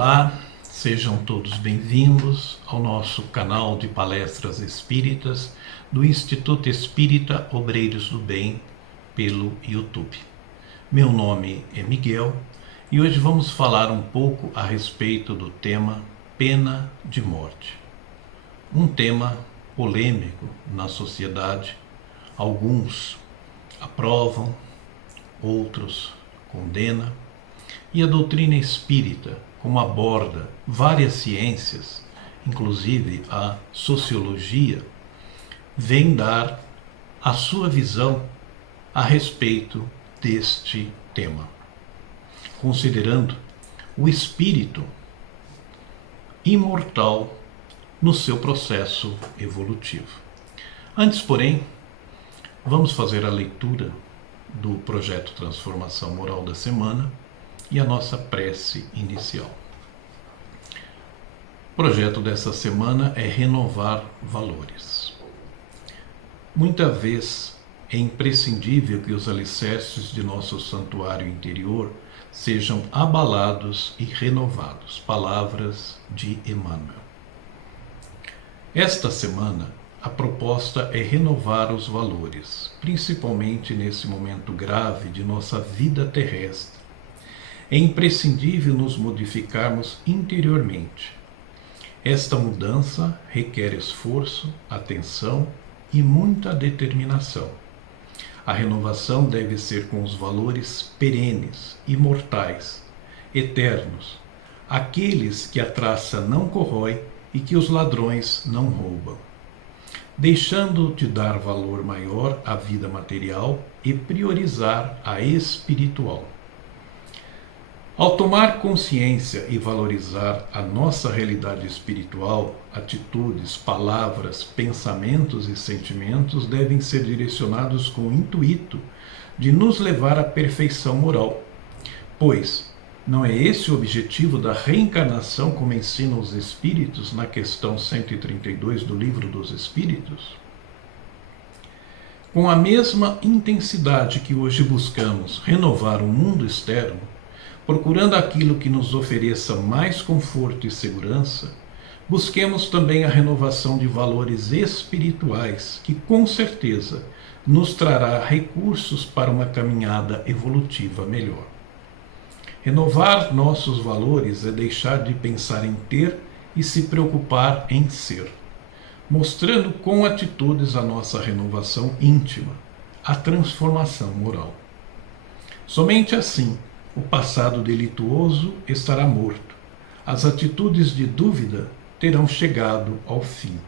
Olá, sejam todos bem-vindos ao nosso canal de palestras espíritas do Instituto Espírita Obreiros do Bem pelo YouTube. Meu nome é Miguel e hoje vamos falar um pouco a respeito do tema pena de morte. Um tema polêmico na sociedade. Alguns aprovam, outros condenam, e a doutrina espírita, como aborda várias ciências, inclusive a sociologia, vem dar a sua visão a respeito deste tema, considerando o espírito imortal no seu processo evolutivo. Antes, porém, vamos fazer a leitura do projeto Transformação Moral da Semana e a nossa prece inicial. O projeto dessa semana é renovar valores. Muita vez é imprescindível que os alicerces de nosso santuário interior sejam abalados e renovados. Palavras de Emmanuel. Esta semana, a proposta é renovar os valores, principalmente nesse momento grave de nossa vida terrestre. É imprescindível nos modificarmos interiormente. Esta mudança requer esforço, atenção e muita determinação. A renovação deve ser com os valores perenes, imortais, eternos, aqueles que a traça não corrói e que os ladrões não roubam, deixando de dar valor maior à vida material e priorizar a espiritual. Ao tomar consciência e valorizar a nossa realidade espiritual, atitudes, palavras, pensamentos e sentimentos devem ser direcionados com o intuito de nos levar à perfeição moral, pois não é esse o objetivo da reencarnação, como ensinam os Espíritos na questão 132 do Livro dos Espíritos? Com a mesma intensidade que hoje buscamos renovar o mundo externo, procurando aquilo que nos ofereça mais conforto e segurança, busquemos também a renovação de valores espirituais, que com certeza nos trará recursos para uma caminhada evolutiva melhor. Renovar nossos valores é deixar de pensar em ter e se preocupar em ser, mostrando com atitudes a nossa renovação íntima, a transformação moral. Somente assim, o passado delituoso estará morto, as atitudes de dúvida terão chegado ao fim,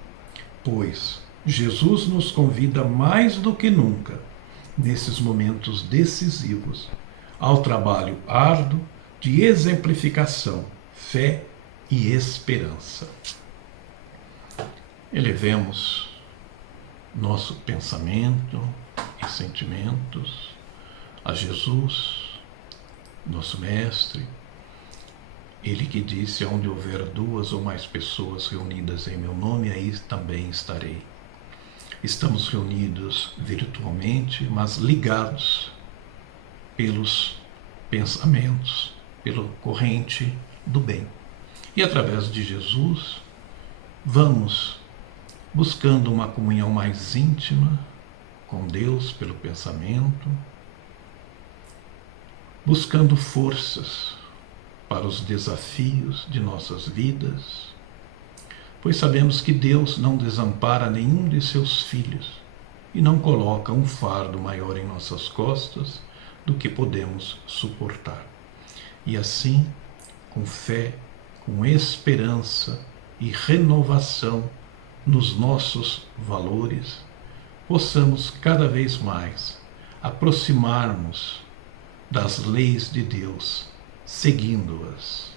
pois Jesus nos convida mais do que nunca, nesses momentos decisivos, ao trabalho árduo de exemplificação, fé e esperança. Elevemos nosso pensamento e sentimentos a Jesus, nosso Mestre, Ele que disse: onde houver duas ou mais pessoas reunidas em meu nome, aí também estarei. Estamos reunidos virtualmente, mas ligados pelos pensamentos, pela corrente do bem. E através de Jesus, vamos buscando uma comunhão mais íntima com Deus pelo pensamento, buscando forças para os desafios de nossas vidas, pois sabemos que Deus não desampara nenhum de seus filhos e não coloca um fardo maior em nossas costas do que podemos suportar. E assim, com fé, com esperança e renovação nos nossos valores, possamos cada vez mais aproximarmos das leis de Deus, seguindo-as.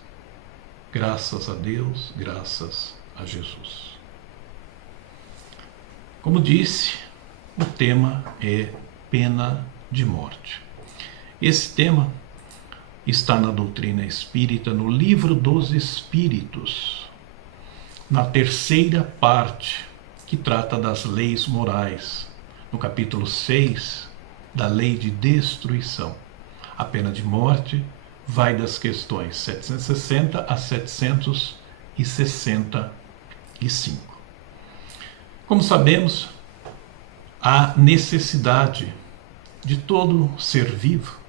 Graças a Deus, graças a Jesus. Como disse, o tema é pena de morte. Esse tema está na doutrina espírita, no Livro dos Espíritos, na terceira parte, que trata das leis morais, no capítulo 6 da lei de destruição. A pena de morte vai das questões 760 a 765. Como sabemos, há necessidade de todo ser vivo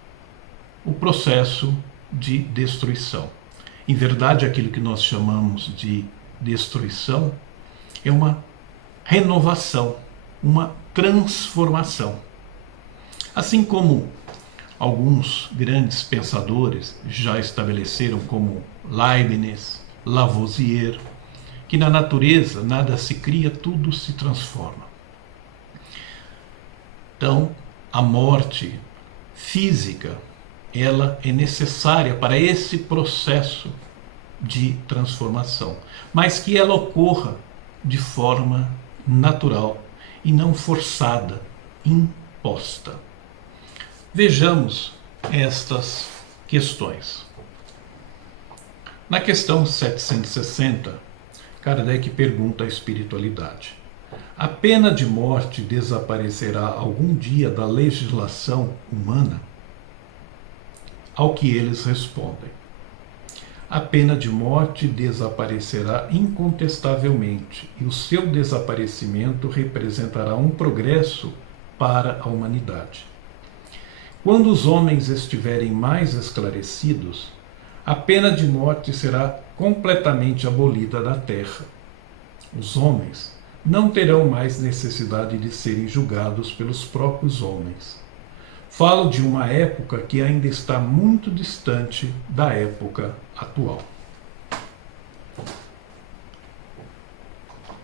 o processo de destruição. Em verdade, aquilo que nós chamamos de destruição é uma renovação, uma transformação. Assim como alguns grandes pensadores já estabeleceram, como Leibniz, Lavoisier, que na natureza nada se cria, tudo se transforma. Então, a morte física, ela é necessária para esse processo de transformação, mas que ela ocorra de forma natural e não forçada, imposta. Vejamos estas questões. Na questão 760, Kardec pergunta à espiritualidade: a pena de morte desaparecerá algum dia da legislação humana? Ao que eles respondem: a pena de morte desaparecerá incontestavelmente, e o seu desaparecimento representará um progresso para a humanidade. Quando os homens estiverem mais esclarecidos, a pena de morte será completamente abolida da terra. Os homens não terão mais necessidade de serem julgados pelos próprios homens. Falo de uma época que ainda está muito distante da época atual.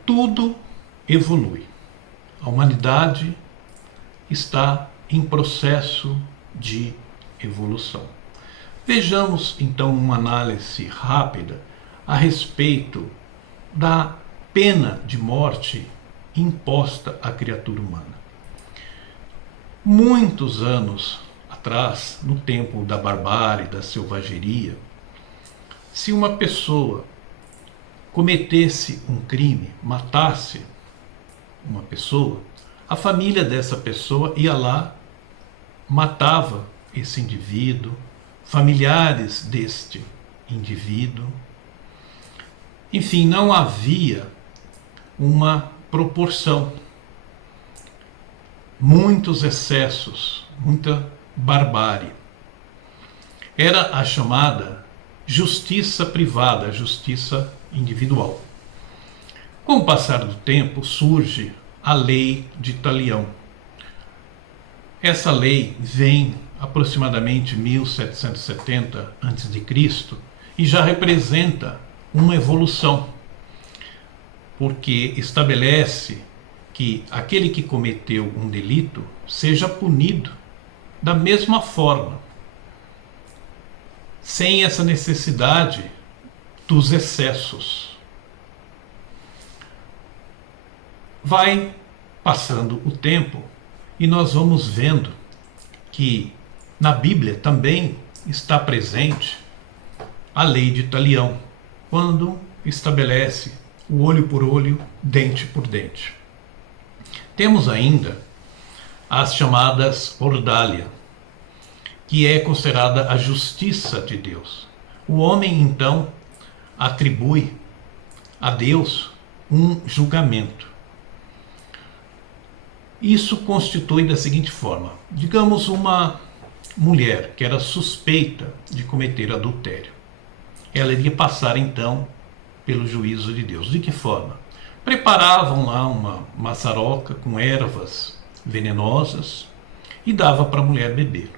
Tudo evolui. A humanidade está em processo de evolução. Vejamos então uma análise rápida a respeito da pena de morte imposta à criatura humana. Muitos anos atrás, no tempo da barbárie, da selvageria, se uma pessoa cometesse um crime, matasse uma pessoa, a família dessa pessoa ia lá, matava esse indivíduo, familiares deste indivíduo. Enfim, não havia uma proporção. Muitos excessos, muita barbárie. Era a chamada justiça privada, justiça individual. Com o passar do tempo, surge a lei de Talião. Essa lei vem aproximadamente 1770 a.C. e já representa uma evolução, porque estabelece que aquele que cometeu um delito seja punido da mesma forma, sem essa necessidade dos excessos. Vai passando o tempo e nós vamos vendo que na Bíblia também está presente a lei de Talião, quando estabelece o olho por olho, dente por dente. Temos ainda as chamadas ordália, que é considerada a justiça de Deus. O homem, então, atribui a Deus um julgamento. Isso constitui da seguinte forma: digamos uma mulher que era suspeita de cometer adultério. Ela iria passar, então, pelo juízo de Deus. De que forma? Preparavam lá uma maçaroca com ervas venenosas e dava para a mulher beber.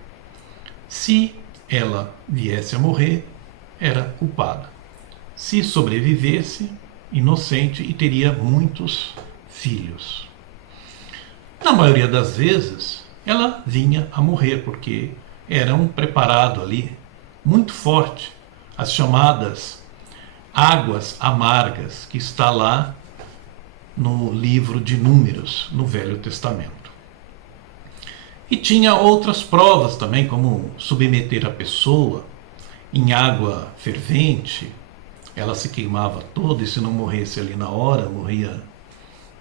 Se ela viesse a morrer, era culpada. Se sobrevivesse, inocente, e teria muitos filhos. Na maioria das vezes, ela vinha a morrer, porque era um preparado ali muito forte, as chamadas águas amargas, que está lá no livro de Números, no Velho Testamento. E tinha outras provas também, como submeter a pessoa em água fervente. Ela se queimava toda, e se não morresse ali na hora, morria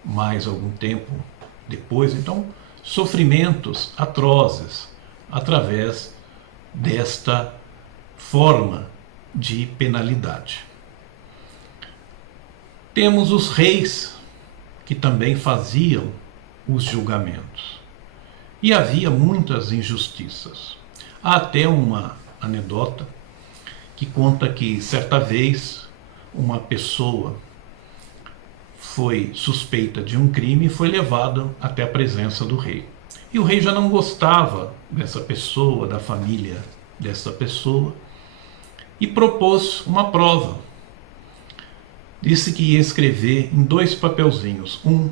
mais algum tempo depois. Então, sofrimentos atrozes através desta forma de penalidade. Temos os reis, que também faziam os julgamentos. E havia muitas injustiças. Há até uma anedota que conta que, certa vez, uma pessoa foi suspeita de um crime e foi levada até a presença do rei. E o rei já não gostava dessa pessoa, da família dessa pessoa, e propôs uma prova. Disse que ia escrever em 2 papelzinhos, um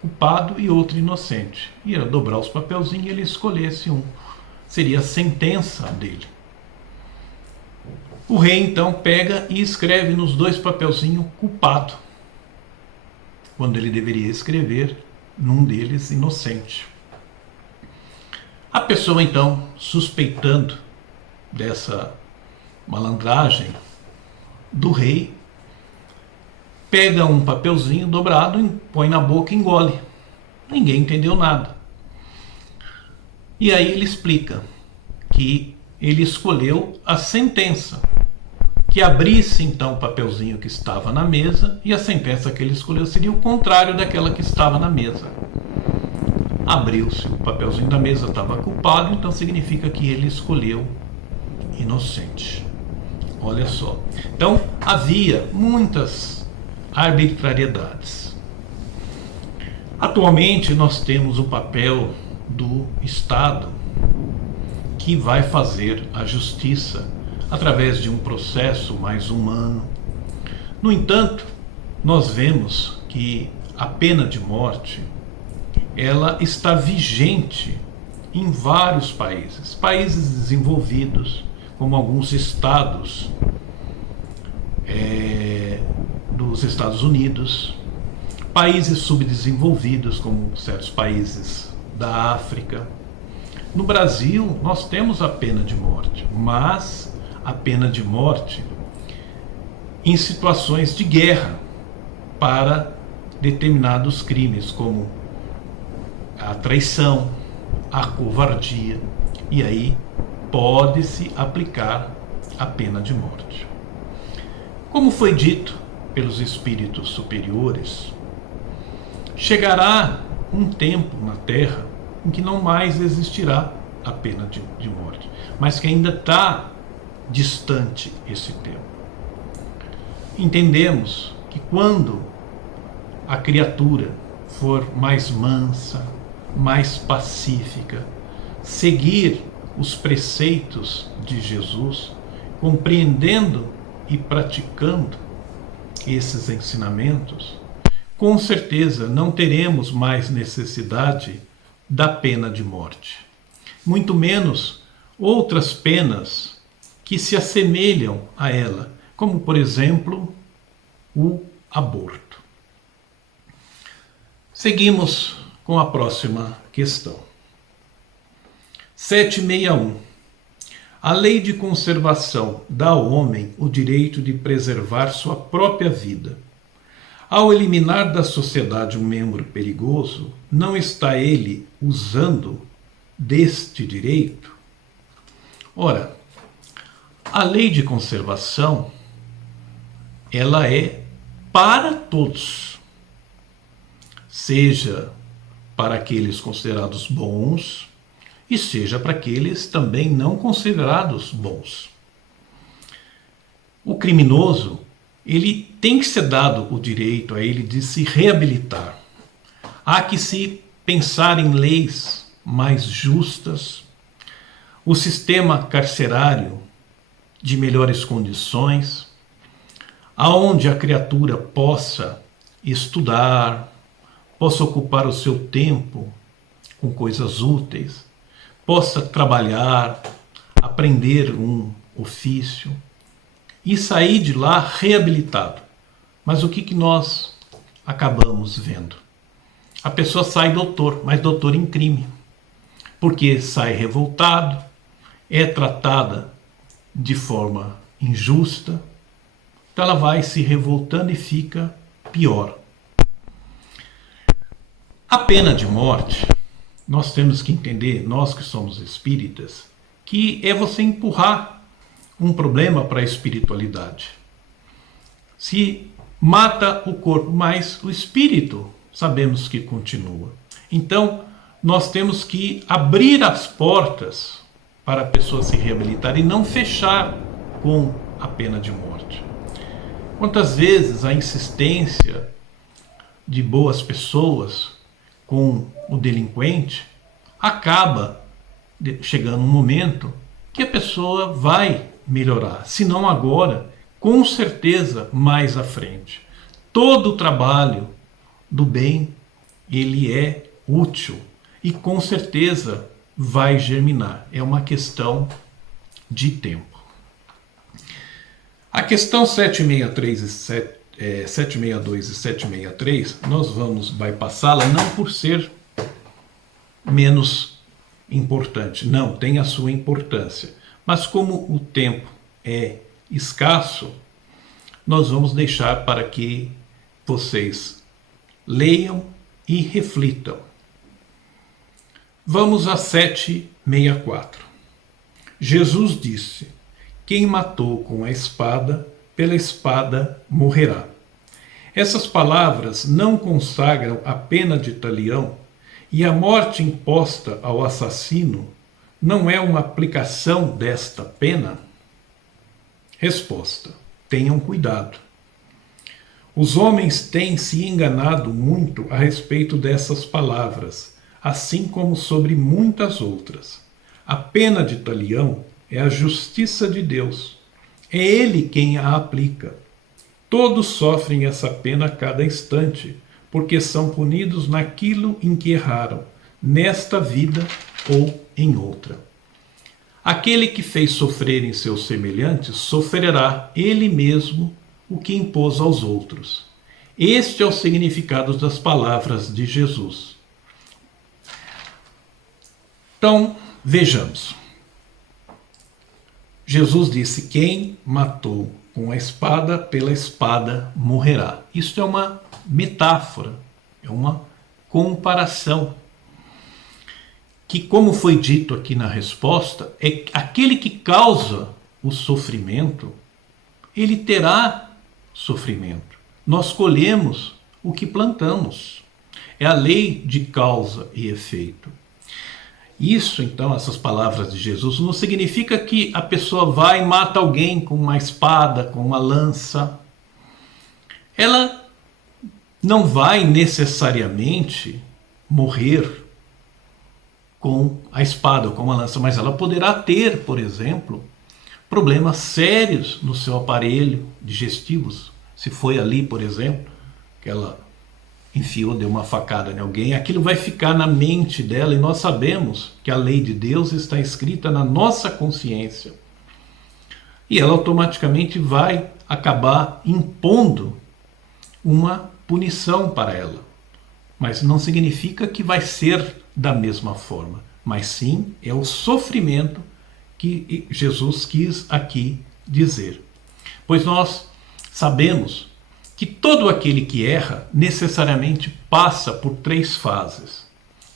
culpado e outro inocente. Ia dobrar os papelzinhos e ele escolhesse um. Seria a sentença dele. O rei então pega e escreve nos 2 papelzinhos culpado, quando ele deveria escrever num deles inocente. A pessoa então, suspeitando dessa malandragem do rei, pega um papelzinho dobrado, põe na boca e engole. Ninguém entendeu nada. E aí ele explica que ele escolheu a sentença, que abrisse então o papelzinho que estava na mesa, e a sentença que ele escolheu seria o contrário daquela que estava na mesa. Abriu-se, o papelzinho da mesa estava culpado, então significa que ele escolheu inocente. Olha só. Então havia muitas arbitrariedades. Atualmente nós temos o papel do Estado, que vai fazer a justiça através de um processo mais humano. No entanto, nós vemos que a pena de morte, ela está vigente em vários países, países desenvolvidos, como alguns estados dos Estados Unidos, países subdesenvolvidos, como certos países da África. No Brasil, nós temos a pena de morte, mas a pena de morte em situações de guerra para determinados crimes, como a traição, a covardia, e aí pode-se aplicar a pena de morte. Como foi dito pelos espíritos superiores, chegará um tempo na Terra em que não mais existirá a pena de morte, mas que ainda está distante esse tempo. Entendemos que quando a criatura for mais mansa, mais pacífica, seguir os preceitos de Jesus, compreendendo e praticando esses ensinamentos, com certeza não teremos mais necessidade da pena de morte, muito menos outras penas que se assemelham a ela, como por exemplo o aborto. Seguimos com a próxima questão. 761. A lei de conservação dá ao homem o direito de preservar sua própria vida. Ao eliminar da sociedade um membro perigoso, não está ele usando deste direito? Ora, a lei de conservação, ela é para todos, seja para aqueles considerados bons e seja para aqueles também não considerados bons. O criminoso, ele tem que ser dado o direito a ele de se reabilitar. Há que se pensar em leis mais justas, o sistema carcerário de melhores condições, aonde a criatura possa estudar, possa ocupar o seu tempo com coisas úteis, possa trabalhar, aprender um ofício e sair de lá reabilitado. Mas o que nós acabamos vendo? A pessoa sai doutor, mas doutor em crime, porque sai revoltado, é tratada de forma injusta, então ela vai se revoltando e fica pior. A pena de morte, nós temos que entender, nós que somos espíritas, que é você empurrar um problema para a espiritualidade. Se mata o corpo, mas o espírito sabemos que continua. Então, nós temos que abrir as portas para a pessoa se reabilitar e não fechar com a pena de morte. Quantas vezes a insistência de boas pessoas com o delinquente acaba chegando um momento que a pessoa vai melhorar, se não agora, com certeza mais à frente. Todo o trabalho do bem, ele é útil e com certeza vai germinar. É uma questão de tempo. A questão 762 e 763, nós vamos bypassá-la não por ser menos importante, não, tem a sua importância. Mas como o tempo é escasso, nós vamos deixar para que vocês leiam e reflitam. Vamos a 764. Jesus disse: quem matou com a espada, pela espada morrerá. Essas palavras não consagram a pena de talião, e a morte imposta ao assassino não é uma aplicação desta pena? Resposta: tenham cuidado. Os homens têm se enganado muito a respeito dessas palavras, assim como sobre muitas outras. A pena de talião é a justiça de Deus. É Ele quem a aplica. Todos sofrem essa pena a cada instante, porque são punidos naquilo em que erraram, nesta vida ou em outra. Aquele que fez sofrerem seus semelhantes, sofrerá ele mesmo o que impôs aos outros. Este é o significado das palavras de Jesus. Então, vejamos. Jesus disse: quem matou com a espada, pela espada morrerá. Isso é uma metáfora, é uma comparação. Que, como foi dito aqui na resposta, é aquele que causa o sofrimento, ele terá sofrimento. Nós colhemos o que plantamos. É a lei de causa e efeito. Isso, então, essas palavras de Jesus, não significa que a pessoa vai e mata alguém com uma espada, com uma lança. Ela não vai necessariamente morrer com a espada ou com uma lança, mas ela poderá ter, por exemplo, problemas sérios no seu aparelho digestivo. Se foi ali, por exemplo, que ela enfiou, deu uma facada em alguém, aquilo vai ficar na mente dela, e nós sabemos que a lei de Deus está escrita na nossa consciência. E ela automaticamente vai acabar impondo uma punição para ela. Mas não significa que vai ser da mesma forma, mas sim é o sofrimento que Jesus quis aqui dizer. Pois nós sabemos que todo aquele que erra necessariamente passa por 3 fases,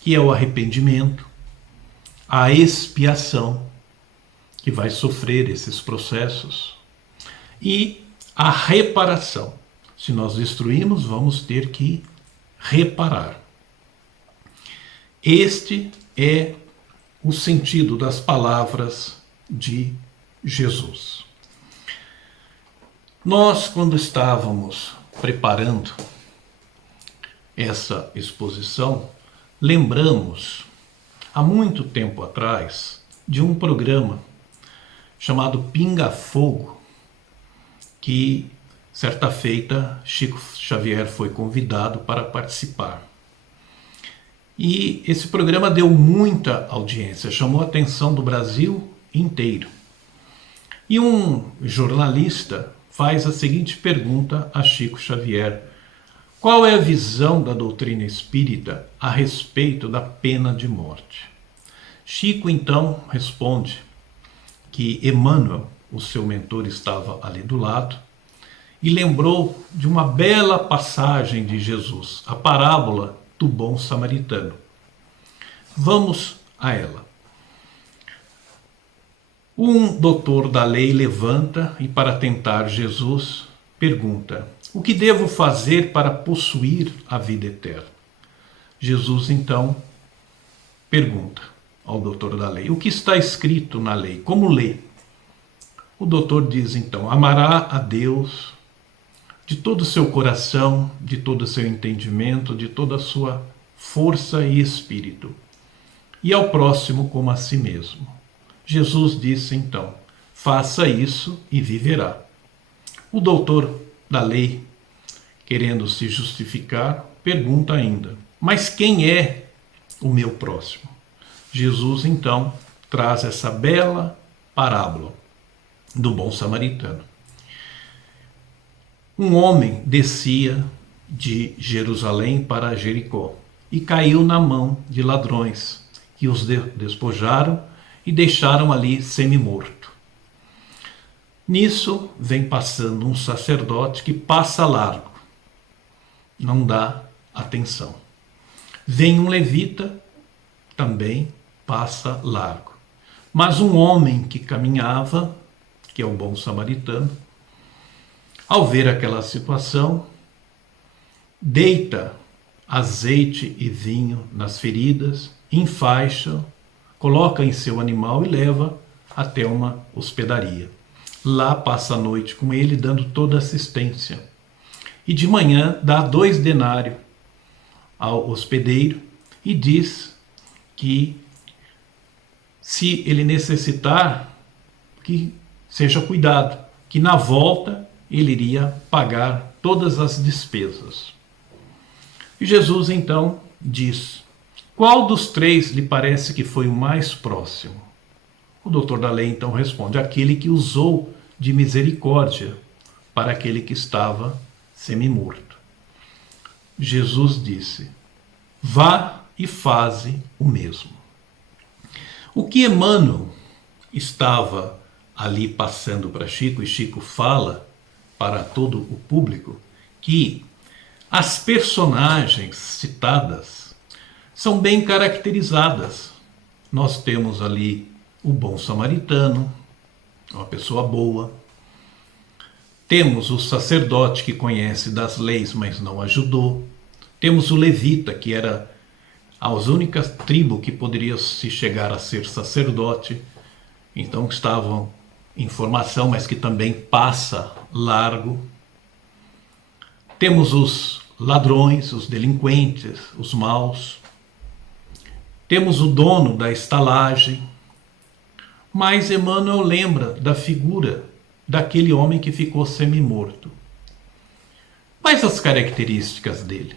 que é o arrependimento, a expiação, que vai sofrer esses processos, e a reparação. Se nós destruímos, vamos ter que reparar. Este é o sentido das palavras de Jesus. Nós, quando estávamos preparando essa exposição, lembramos, há muito tempo atrás, de um programa chamado Pinga Fogo, que, certa feita, Chico Xavier foi convidado para participar. E esse programa deu muita audiência, chamou a atenção do Brasil inteiro. E um jornalista faz a seguinte pergunta a Chico Xavier: qual é a visão da doutrina espírita a respeito da pena de morte? Chico então responde que Emmanuel, o seu mentor, estava ali do lado e lembrou de uma bela passagem de Jesus, a parábola do bom samaritano. Vamos a ela. Um doutor da lei levanta e, para tentar Jesus, pergunta: o que devo fazer para possuir a vida eterna? Jesus então pergunta ao doutor da lei: o que está escrito na lei? Como lê? O doutor diz então: amará a Deus de todo o seu coração, de todo o seu entendimento, de toda a sua força e espírito, e ao próximo como a si mesmo. Jesus disse então: faça isso e viverá. O doutor da lei, querendo se justificar, pergunta ainda: mas quem é o meu próximo? Jesus então traz essa bela parábola do bom samaritano. Um homem descia de Jerusalém para Jericó e caiu na mão de ladrões, que os despojaram e deixaram ali semi-morto. Nisso vem passando um sacerdote que passa largo, não dá atenção. Vem um levita, também passa largo. Mas um homem que caminhava, que é o bom samaritano, ao ver aquela situação, deita azeite e vinho nas feridas, enfaixa, coloca em seu animal e leva até uma hospedaria. Lá passa a noite com ele, dando toda assistência. E de manhã dá 2 denários ao hospedeiro e diz que, se ele necessitar, que seja cuidado, que na volta ele iria pagar todas as despesas. E Jesus então diz: qual dos 3 lhe parece que foi o mais próximo? O doutor da lei então responde: aquele que usou de misericórdia para aquele que estava semi-morto. Jesus disse: vá e faze o mesmo. O que Emmanuel estava ali passando para Chico, e Chico fala para todo o público, que as personagens citadas são bem caracterizadas. Nós temos ali o bom samaritano, uma pessoa boa. Temos o sacerdote que conhece das leis, mas não ajudou. Temos o levita, que era as únicas tribos que poderia se chegar a ser sacerdote, então estavam em formação, mas que também passa largo. Temos os ladrões, os delinquentes, os maus. Temos o dono da estalagem. Mas Emmanuel lembra da figura daquele homem que ficou semi-morto. Quais as características dele?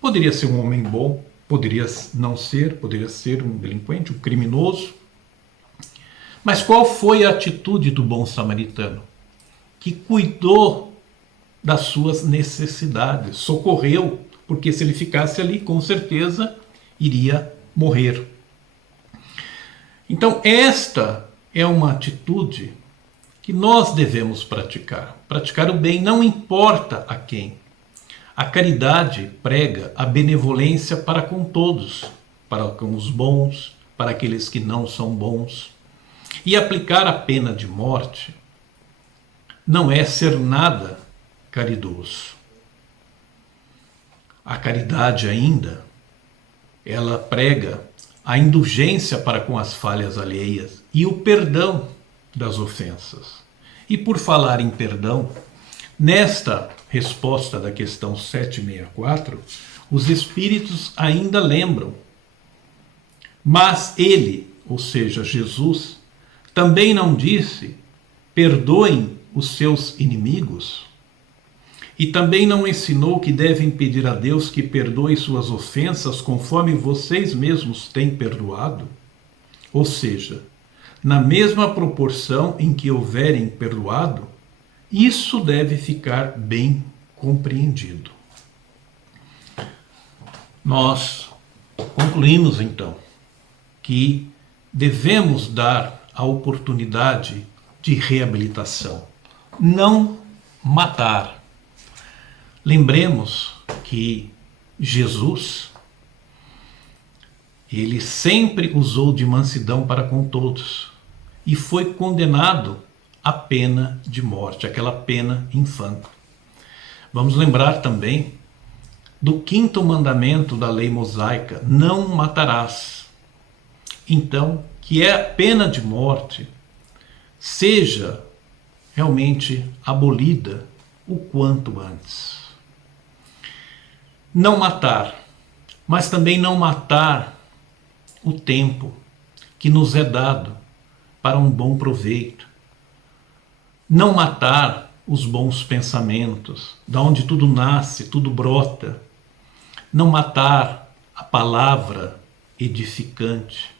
Poderia ser um homem bom, poderia não ser, poderia ser um delinquente, um criminoso. Mas qual foi a atitude do bom samaritano? Que cuidou das suas necessidades, socorreu, porque se ele ficasse ali, com certeza iria morrer. Então, esta é uma atitude que nós devemos praticar. Praticar o bem, não importa a quem. A caridade prega a benevolência para com todos, para com os bons, para aqueles que não são bons. E aplicar a pena de morte não é ser nada caridoso. A caridade ainda, ela prega a indulgência para com as falhas alheias e o perdão das ofensas. E por falar em perdão, nesta resposta da questão 764, os espíritos ainda lembram: mas ele, ou seja, Jesus, também não disse: perdoem os seus inimigos? E também não ensinou que devem pedir a Deus que perdoe suas ofensas conforme vocês mesmos têm perdoado? Ou seja, na mesma proporção em que houverem perdoado, isso deve ficar bem compreendido. Nós concluímos então que devemos dar a oportunidade de reabilitação, não matar. Lembremos que Jesus, ele sempre usou de mansidão para com todos. e foi condenado à pena de morte, aquela pena infame. Vamos lembrar também do quinto mandamento da lei mosaica: não matarás. Então, que é a pena de morte seja realmente abolida o quanto antes. Não matar, mas também não matar o tempo que nos é dado para um bom proveito. Não matar os bons pensamentos, da onde tudo nasce, tudo brota. Não matar a palavra edificante,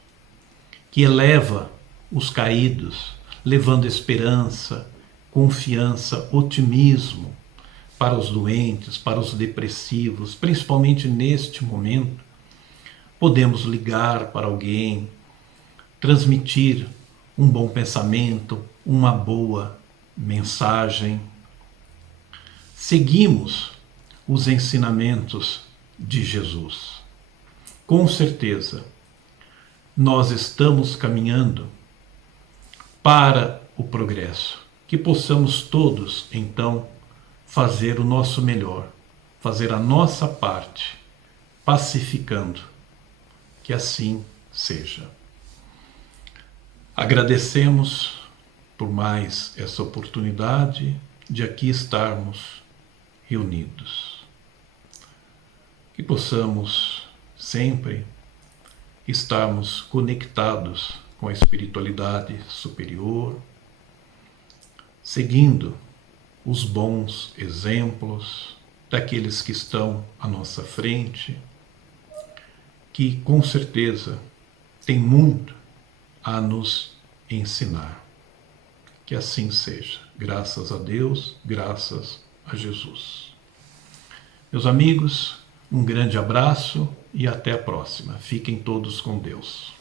que eleva os caídos, levando esperança, confiança, otimismo para os doentes, para os depressivos, principalmente neste momento. Podemos ligar para alguém, transmitir um bom pensamento, uma boa mensagem. Seguimos os ensinamentos de Jesus. Com certeza, nós estamos caminhando para o progresso. Que possamos todos, então, fazer o nosso melhor, fazer a nossa parte, pacificando. Que assim seja. Agradecemos por mais essa oportunidade de aqui estarmos reunidos. Que possamos sempre estarmos conectados com a espiritualidade superior, seguindo os bons exemplos daqueles que estão à nossa frente, que com certeza tem muito a nos ensinar. Que assim seja. Graças a Deus, graças a Jesus. Meus amigos, um grande abraço e até a próxima. Fiquem todos com Deus.